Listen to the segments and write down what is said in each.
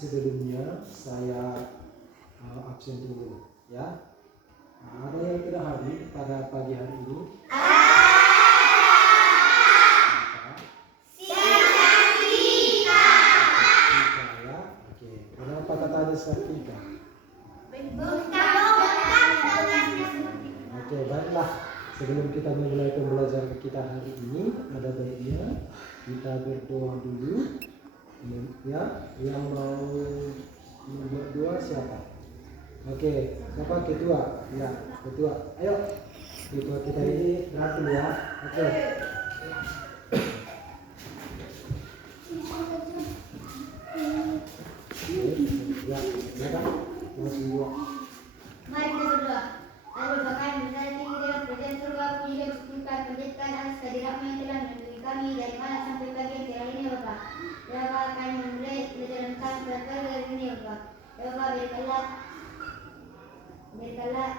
Sebelumnya saya absen dulu ya. Ada yang tidak hadir pada pagi hari ini? Ya. Oke. Kenapa katanya Sartika? Oke, baiklah. Sebelum kita memulai pembelajaran kita hari ini, ada baiknya kita berdoa dulu. Ya, yang mau berdua siapa? Oke, siapa ketua? Ya, ketua. Ayo, ketua kita ini berantem ya. Oke. Ya, silakan. Masih dua. Mari kita berdoa. Lalu bahkan berada tinggi dalam kerajaan surga, puji dan syukur penjadikan atas kehadiratmu yang telah melindungi kami dari malam sampai pagi yang cerah ini, Bapak. Ya Bapak, kami memulai pelajaran kami pada pagi hari ini, Bapak. Ya Bapak, berikanlah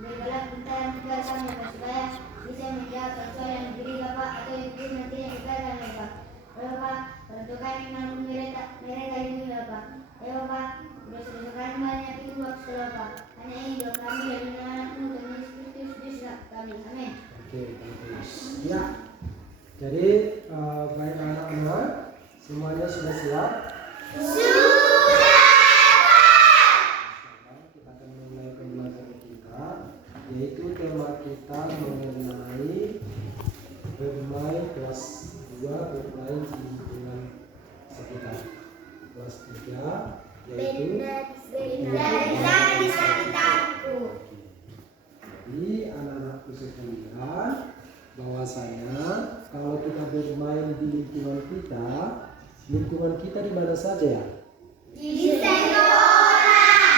perintah yang kepada kami, Bapak, supaya bisa menjawab persoalan yang diberi Bapak atau yang diberi nanti yang diberikan, Bapak. Ya Bapak, peruntukan yang menanggung mereka ini, Bapak. Ya Bapak, dosa-dosa kami banyak itu waktu Bapak. Hanya ini doa kami dan anak-anakmu dan Yesus Kristus kami. Amin. Oke, bagus. Ya. Jadi baik anak-anak, semuanya sudah siap? Sudah. Kita akan mulai pembelajaran kita, yaitu tema kita mengenai bermain kelas 2, bermain di lingkungan sekitar. Kelas 3 yaitu Benda di sekitarku. Jadi anak-anakku sekalian, bahwasanya kalau kita bermain di lingkungan kita di mana saja ya? Di sekolah,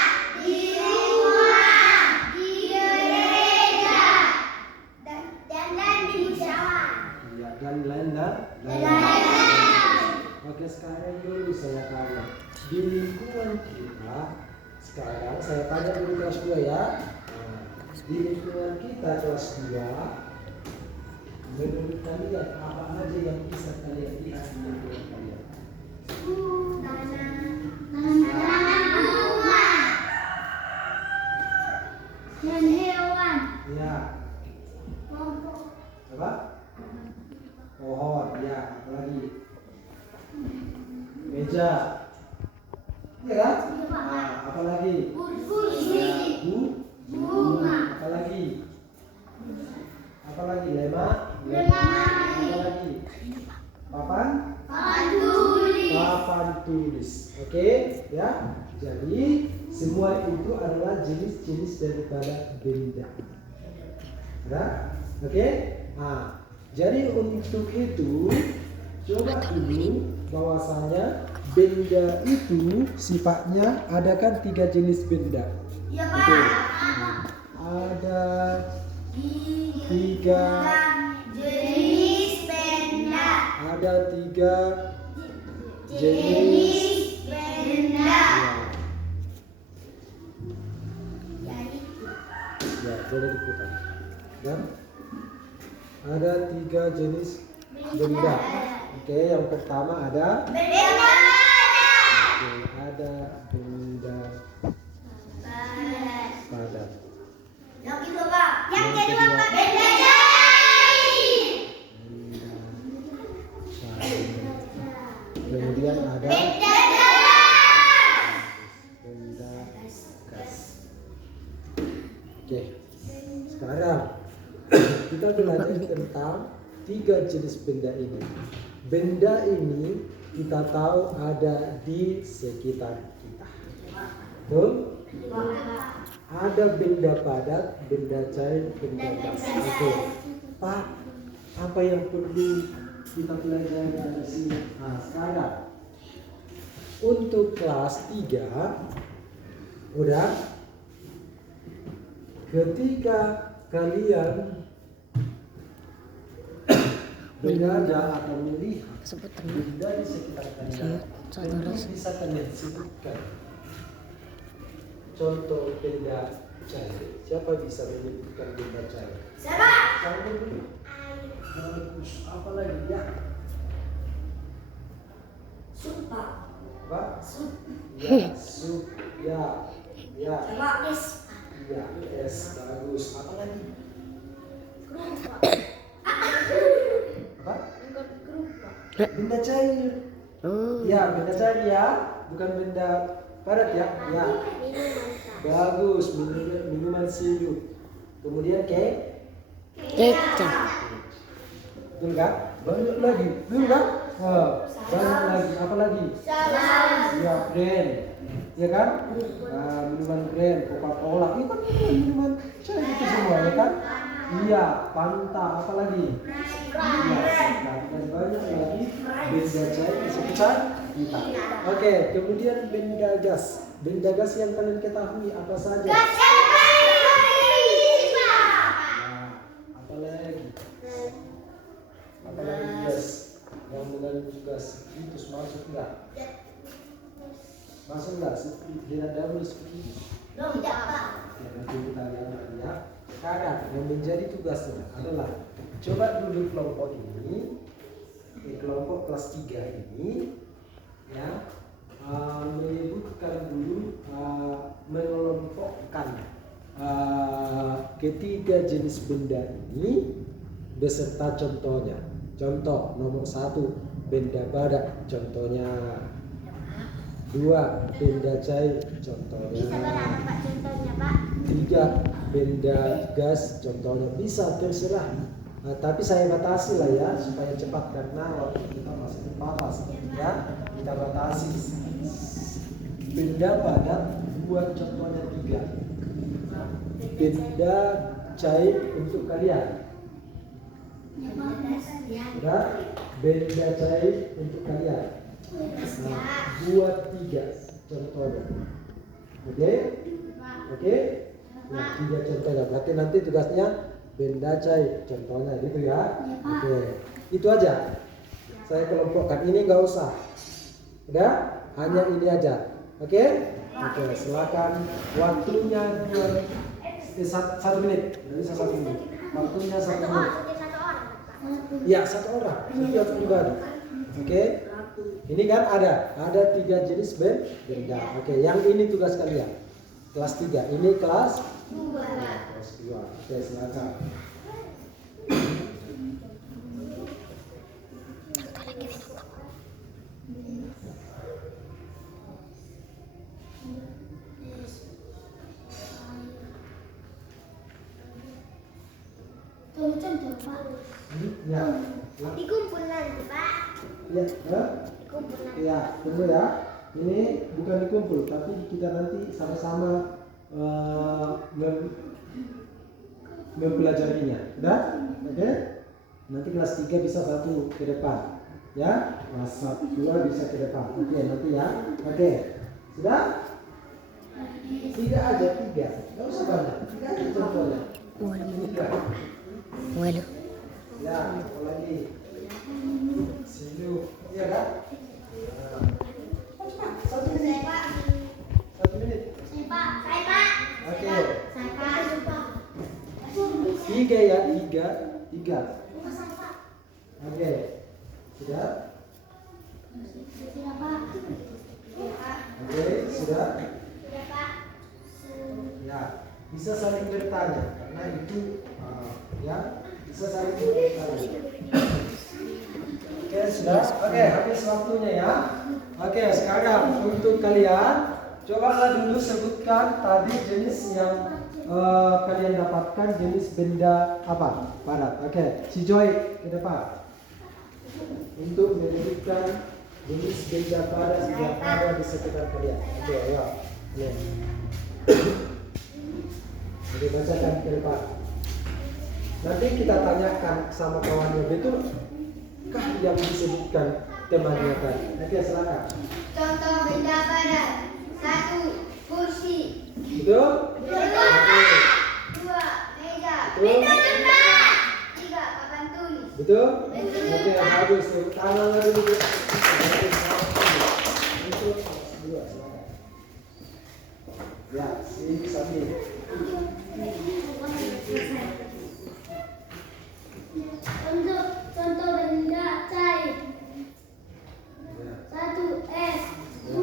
di rumah, di gereja, dan di musyawarah. Ya, dan lain. Oke, sekarang dulu saya tanya, di lingkungan kita sekarang saya tanya dulu kelas 2 ya. Di lingkungan kita kelas 2, menurut kalian apa aja yang bisa kalian lihat di lingkungan kalian? Tanaman bunga dan hewan. Ya. Apa? Pohon, ya. Apalagi? Meja. Iya kan? Apalagi? Kursi. Bunga. Apalagi? Lemah. Apalagi? Papan tulis. Oke, ya. Jadi semua itu adalah jenis-jenis daripada benda. Ya? Oke? Jadi untuk itu coba dulu bahwasanya benda itu sifatnya ada kan 3 jenis benda. Ya Oke. Pak. Ada 3 jenis benda. Ada 3 jenis benda. Ya, boleh diputar. Dan ada 3 jenis benda. Oke, yang pertama ada Benda ada benda padat. yang itu Pak. Yang kedua Pak. Benda kemudian ada benda gas. Oke, sekarang kita belajar tentang 3 jenis benda ini. Benda ini kita tahu ada di sekitar kita. Betul? Ada benda padat, benda cair, benda gas. Oke. Pak, apa yang perlu kita pelajari dari sini? Sekarang untuk kelas 3 udah, ketika kalian berada atau melihat Sebutan benda di sekitar kalian, tentu bisa kalian sebutkan. Contoh benda cair. Siapa bisa menyebutkan benda cair? Siapa? Kamu dulu. Bagus. Apa lagi ya? Sumpah. Apa? Sup. Ya, sup. Ya, ya, Coba es. ya, es. Bagus. Apa lagi? Kerupa. Apa? Bukan kerupa. Benda cair. Oh. Ya, benda cair ya, bukan benda padat ya. Ya. Bagus. Minuman sirup. Kemudian Kecap. betul kan? Banyak lagi. Betul kan? Banyak lagi. Apa lagi? Saus. Ya, brand. Ya kan? Minuman brand, Coca-Cola. Itu kan minuman cair itu semua ya kan? Iya, Fanta. Apa lagi? Iya, dan banyak lagi benda cair di sekitar kita. Oke, kemudian benda gas. Benda gas yang kalian ketahui apa saja? Gas Apalagi gas yang mengandung gas itu masuk enggak? Masuk enggak? Tidak dahulu seperti itu. Tidak, Pak. Ya, nanti kita lihat lagi ya. Sekarang yang menjadi tugasnya adalah coba dulu kelompok ini, kelompok kelas 3 ini, ya, menyebutkan dulu, mengelompokkan ketiga jenis benda ini beserta contohnya. Contoh nomor 1 benda padat, contohnya. 2 benda cair, contohnya. Bisa berapa, Pak, contohnya, Pak? 3 benda gas, contohnya. Bisa terserah. Tapi saya batasi lah ya supaya cepat karena waktu kita masih terbatas ya. Kita batasi benda padat, buat contohnya 3. Benda cair untuk kalian. Ya, benda cair untuk kalian. Buat 3 contohnya. Oke? Oke? Nah, 3 contohnya. Berarti nanti tugasnya benda cair contohnya gitu ya. Oke. Itu aja. Saya kelompokkan. Ini nggak usah. Udah? Hanya ini aja. Oke? Oke, silakan. Waktunya 1 menit. Nggak bisa 1 menit. Waktunya 1 menit. Ya, 1 orang. Setiap pribadi. Oke? Ini kan ada 3 jenis benda. Oke, yang ini tugas kalian. Kelas 3. Ini kelas 2. Kelas 2. Oke, silakan. Contoh, Pak. Ya. Dikumpul nanti, Pak. Ya, Dikumpul nanti. ya, tunggu ya. Ini bukan dikumpul, tapi kita nanti sama-sama mempelajarinya. Udah? Oke? Nanti kelas 3 bisa 1 ke depan. Ya? Kelas 2 bisa ke depan. Oke, nanti ya. Oke. Sudah? 3 aja, 3. Enggak usah banyak. 3 aja contohnya. Waduh. Ya, apa lagi? Silu. Iya kan? Satu menit. Pak. 1 menit. Saya, Pak. Oke. Saya, Pak. 3 ya, 3. Oke. Sudah? Sudah, Pak. Oke, sudah? Sudah, Pak. Ya, bisa saling bertanya karena itu ya, bisa saling bertanya. Oke, sudah? Oke, habis waktunya ya. Oke, sekarang untuk kalian cobalah dulu sebutkan tadi jenis yang kalian dapatkan, jenis benda apa? Padat. Oke, si Joy ke depan untuk menyebutkan jenis benda padat yang ada di sekitar kalian. Oke, ayo. Ya. Jadi bacakan ke depan. Nanti kita tanyakan sama kawannya, betulkah yang disebutkan temannya tadi? Oke, silakan. Contoh benda padat. 1. Kursi. Betul? 2. Oke. Meja. Betul? 3. Papan tulis. Betul? Oke, bagus. Tepuk tangan dulu. Untuk dua, silakan. Ya, sini sambil. Untuk contoh benda cair. Ya. 1 es, 2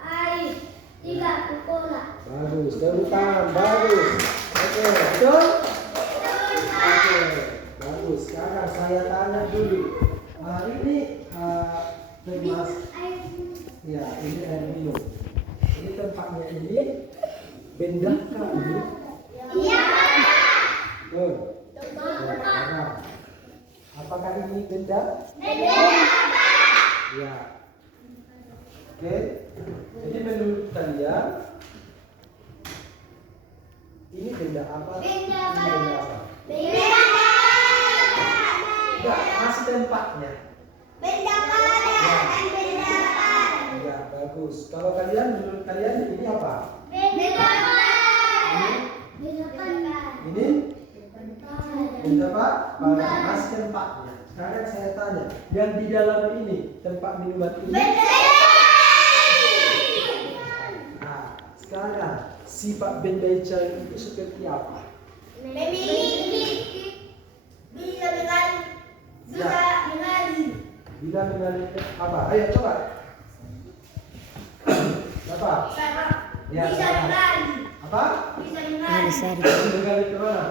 air, 3 Coca-Cola. Bagus, tepuk tangan, bagus. Oke, betul? Oke, bagus. Sekarang saya tanya dulu. Ini termas, ya ini air minum. Ini tempatnya ini benda kah ini? Iya. Betul. Sekarang, apakah ini benda? Benda apa? Ya. Oke. Jadi menurut kalian ini benda apa? Benda Ini apa? benda apa? Benda Enggak, masih tempatnya. Benda pada dan benda apa? Ya, bagus. Kalau kalian menurut kalian ini apa? Benda apa? Ini Benda apa? ini benda apa? Pada masih tempatnya. Sekarang saya tanya, yang di dalam ini tempat minuman ini. Nah, sekarang sifat benda cair itu seperti apa? Bisa mengalir. Bisa mengalir. Bila mengalir apa? Ayo coba. Apa? Ya, Bisa sekarang. mengalir. Apa? Bisa Harus mengalir. Mengalir ke mana?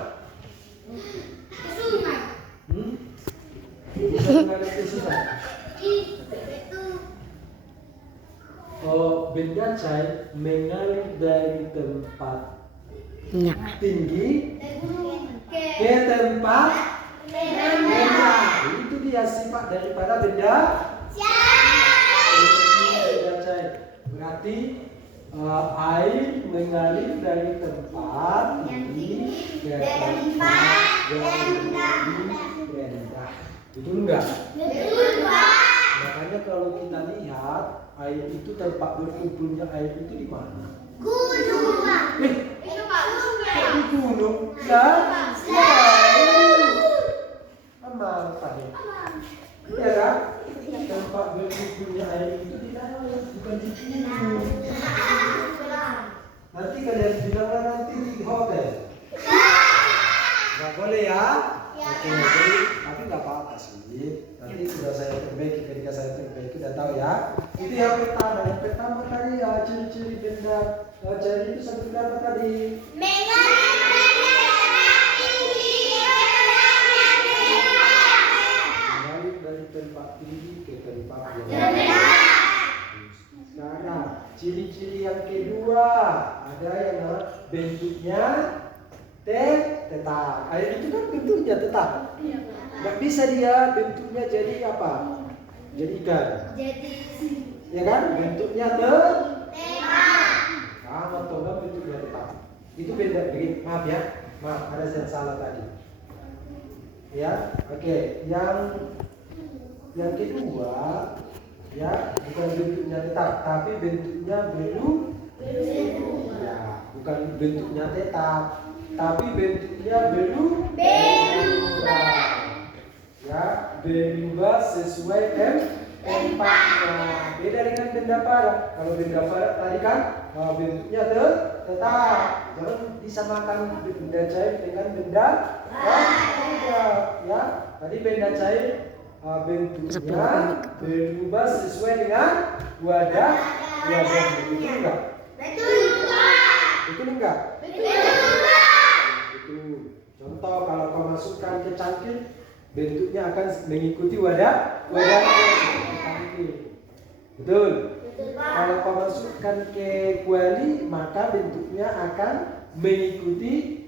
Ke sungai. Bisa mengalir ke sungai. Itu. Oh, benda cair mengalir dari tempat Nyak. tinggi Ke ke tempat benda. rendah. Itu dia sifat daripada benda benda cair. Berarti air mengalir dari tempat tinggi ke tempat rendah. Betul enggak? Betul, Pak. Makanya kalau kita lihat air itu tempat berkumpulnya air itu di mana? Gunung, Pak. Eh, Itu Pak, sungai. di gunung dan aman tadi. Iya kan? Tempat berkumpulnya air itu di dalam, bukan di gunung. Nanti kalian bilanglah nanti di hotel. Nggak boleh ya? Oke, jadi tapi nggak apa-apa sih. Nanti sudah saya perbaiki, ketika saya perbaiki udah tahu ya. Itu yang pertama. Yang pertama tadi ya ciri-ciri benda cair itu seperti apa tadi? Mengalir dari tempat tinggi ke tempat yang rendah. Sekarang ciri-ciri yang kedua ada yang bentuknya tetap. Air itu kan bentuknya tetap. Nggak bisa dia bentuknya jadi apa? Jadi ikan. Ya kan? Bentuknya tetap. Atau enggak bentuknya tetap. Itu beda. Maaf ya. Maaf, ada yang salah tadi. Ya, oke. Yang kedua, ya bukan bentuknya tetap, tapi bentuknya belum. Ya, bukan bentuknya tetap, tapi bentuknya belum berubah. Ya, berubah sesuai tempatnya. Beda dengan benda pada. Kalau benda pada tadi kan bentuknya tetap. Jangan disamakan benda cair dengan benda pada. Ya, tadi benda cair bentuknya berubah sesuai dengan wadahnya. Betul enggak? Betul enggak? Betul. Contoh kalau kau masukkan ke cangkir, bentuknya akan mengikuti wadahnya. Betul. Kalau kau masukkan ke kuali, maka bentuknya akan mengikuti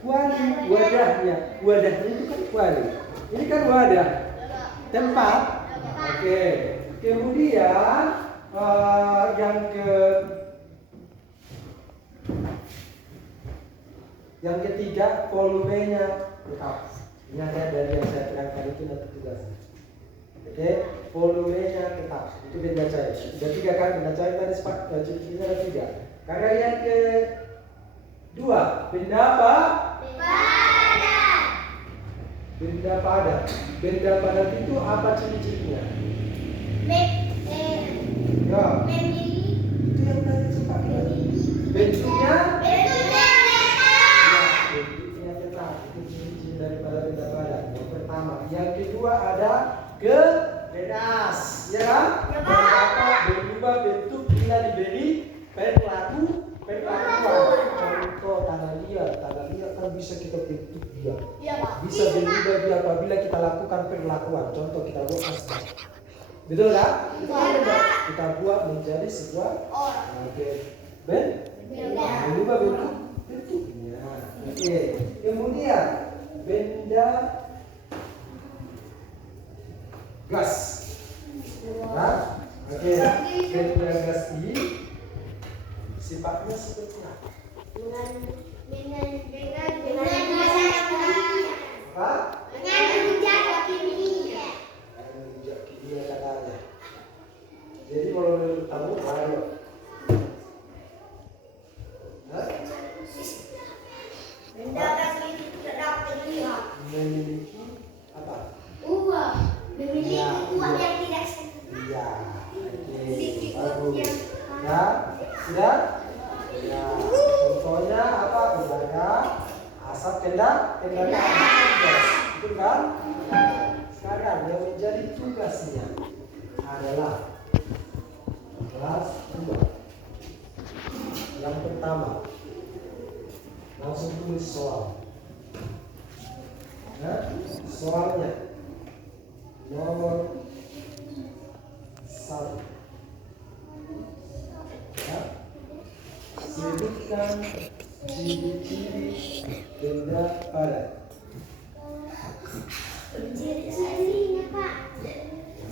kuali wadahnya. Wadahnya itu kan kuali. Ini kan wadah. Tempat. Oke. Kemudian yang ketiga volumenya tetap. Ingat ya, dari yang saya terangkan itu nanti tugasnya. Oke, volumenya tetap. Itu benda cair. Sudah 3 kan benda cair tadi ciri-cirinya ada 3. Karena yang kedua benda apa? Benda padat. Benda padat itu apa ciri-cirinya? Ya, Memiliki itu yang tadi sempat kita. Bentuknya? bentuknya Ya, bentuknya tetap. Itu ciri-ciri daripada benda padat. Yang pertama. Yang kedua ada keras. Ya kan? Berubah bentuk bila diberi perlakuan. Contoh tanah liat kan bisa kita bentuk dia. Iya, Pak. Bisa berubah dia apabila kita lakukan perlakuan. Contoh kita buat asbak. Betul kan? Kita buat menjadi sebuah oke. Berubah bentuknya. Oke. Kemudian benda gas. Nah, oke. Benda gas ini sifatnya seperti apa? Apa? Menginjak kimia katanya. Jadi kalau menurut kamu ayo. Hah? Memiliki apa? Iya. Iya. Oke. Bagus. Ya, sudah? Ya. Contohnya apa? Udara, asap, kendali, gas. Betul kan? Sekarang yang menjadi tugasnya adalah kelas 2. Yang pertama, langsung tulis soal. Nah, soalnya nomor 1. Ya. Sebutkan ciri-ciri benda padat.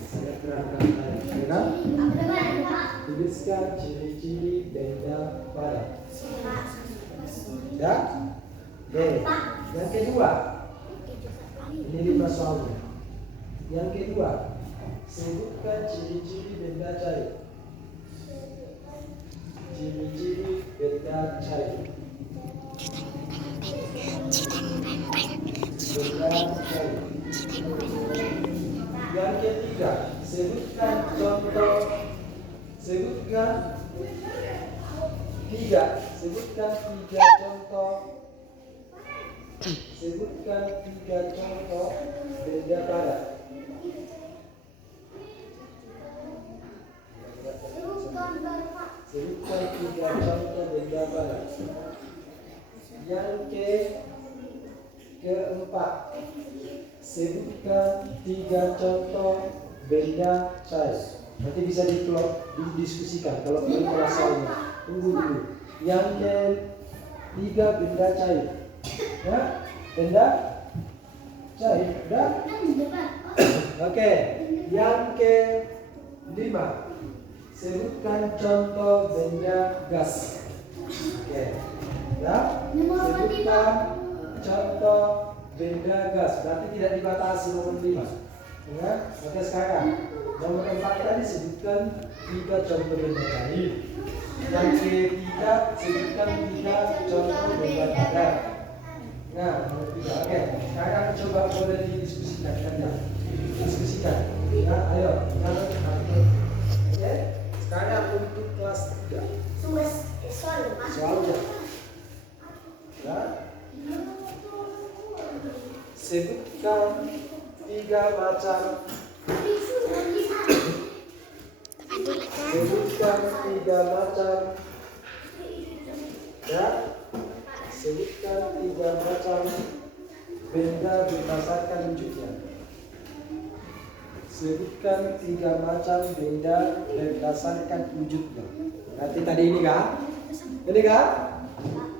Saya terangkan tadi, ya kan? Tuliskan ciri-ciri benda padat. Ya? Oke. Yang kedua, ini 5 soalnya. Yang kedua, sebutkan ciri-ciri benda cair. Ciri-ciri benda cair. Benda cair. Yang ketiga, sebutkan contoh. Sebutkan 3 contoh. Sebutkan 3 contoh benda padat. Sebutkan 3 contoh benda padat. Yang keempat, sebutkan 3 contoh benda cair. Nanti bisa didiskusikan kalau belum kelas soalnya. Tunggu dulu. Yang ketiga benda cair. Ya, benda cair. Udah? Oke. Yang kelima, sebutkan contoh benda gas. Oke. Ya. Sebutkan contoh benda gas. Berarti tidak dibatasi nomor 5. Ya. Oke, sekarang nomor 4 tadi sebutkan 3 contoh benda cair. Yang ketiga sebutkan 3 contoh benda padat. Nah, nomor 3. Oke, sekarang coba boleh didiskusikan ya. Diskusikan. Ya, ayo. Oke. Sekarang untuk kelas 3. Soalnya. Ya. Sebutkan 3 macam. Sebutkan 3 macam. Ya. Sebutkan 3 macam benda berdasarkan wujudnya. Sebutkan 3 macam benda berdasarkan wujudnya. Berarti tadi ini kan? Ini kan?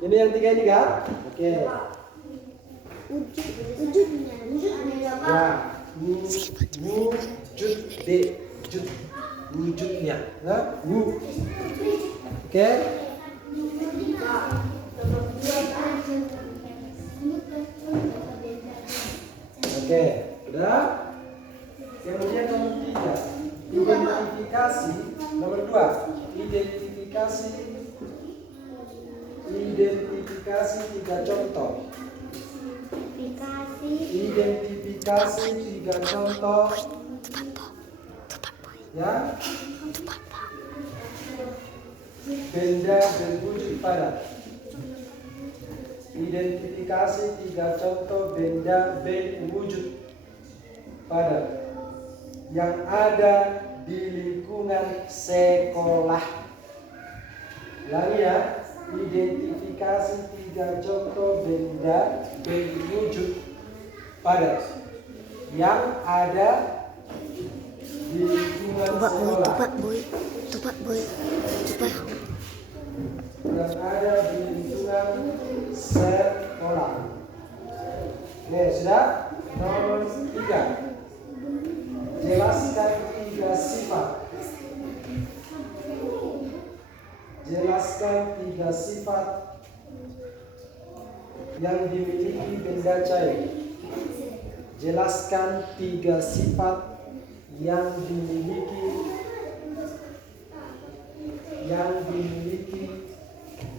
Ini yang 3 ini kan? Oke. Ya, wujudnya. Nah, Oke. Oke, udah. Kemudian nomor 3, identifikasi. Nomor 2, identifikasi 3 contoh. Identifikasi Identifikasi 3 contoh ya benda berwujud padat. Identifikasi 3 contoh benda berwujud padat yang ada di lingkungan sekolah. Ulangi ya. Identifikasi 3 contoh benda berwujud padat yang ada di lingkungan sekolah. Yang ada di lingkungan sekolah. Oke, sudah? Nomor 3. Jelaskan 3 sifat. Jelaskan 3 sifat yang dimiliki benda cair. Jelaskan 3 sifat yang dimiliki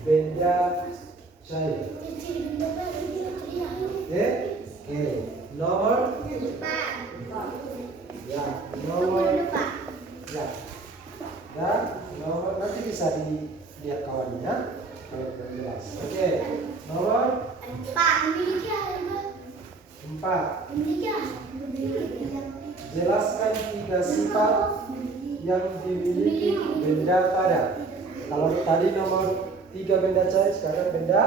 benda cair. Oke. Nomor ya, nomor ya. Ya, nomor nanti bisa dilihat kawannya kalau belum jelas. Oke. Nomor 4. Jelaskan 3 sifat yang dimiliki benda padat. Kalau tadi nomor 3 benda cair, sekarang benda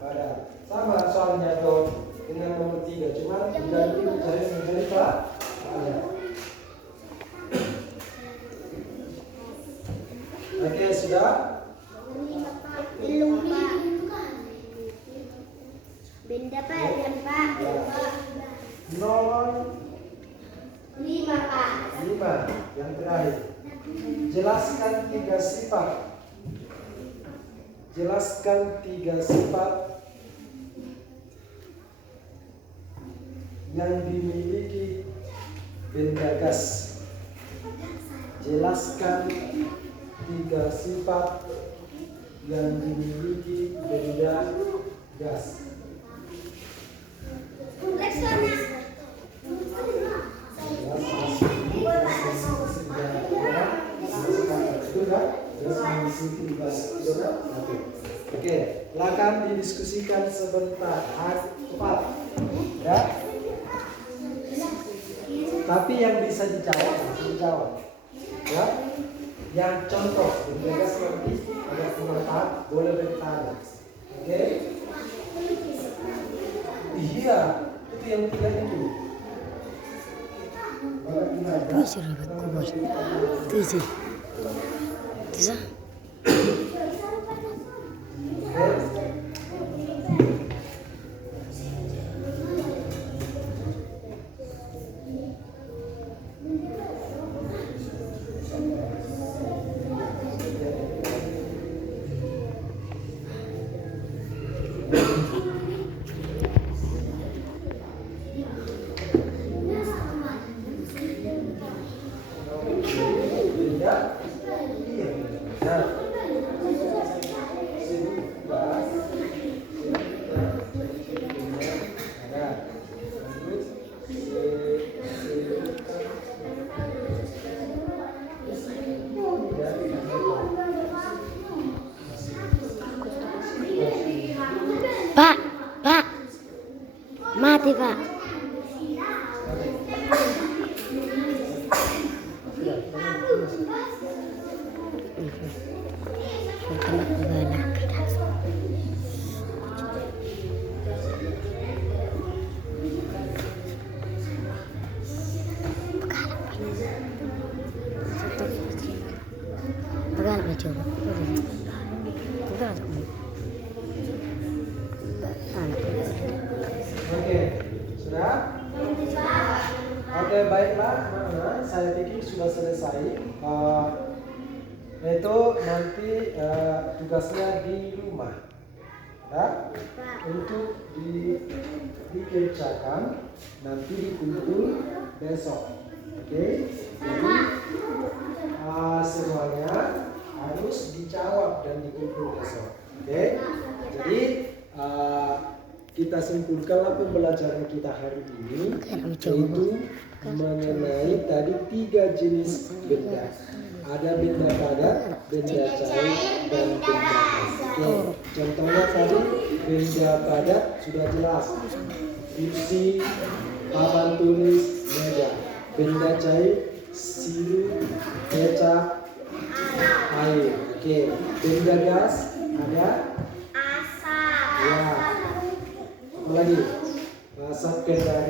padat. Sama soalnya dong dengan nomor 3, cuma diganti cair menjadi padat. Oke, sudah? Benda padat, Pak. Nomor 5, Pak. 5 yang terakhir. Jelaskan 3 sifat. Jelaskan 3 sifat yang dimiliki benda gas. Jelaskan 3 sifat yang dimiliki benda gas. Oke, silakan didiskusikan sebentar. Cepat, ya. Tapi yang bisa dijawab langsung dijawab, ya. Yang contoh, bergegas nanti ada pendapat boleh bertanya. Oke? Iya, itu yang 3 itu. Tujuh ribet kubur. Tujuh. Pak, mati Pak. Oke, sudah? Oke, baiklah. Saya pikir sudah selesai. Itu nanti tugasnya di rumah, ya, untuk dikerjakan nanti dikumpul besok. Oke, jadi semuanya harus dijawab dan dikumpul besok. Oke, jadi kita simpulkanlah pembelajaran kita hari ini, yaitu mengenai tadi 3 jenis benda. Ada benda padat, benda cair, dan benda gas. Oke, contohnya tadi benda padat sudah jelas. Kursi, papan tulis, meja. Benda cair, sirup, kecap, air. Oke, benda gas ada asap, ya. Apa lagi? Asap kendaraan.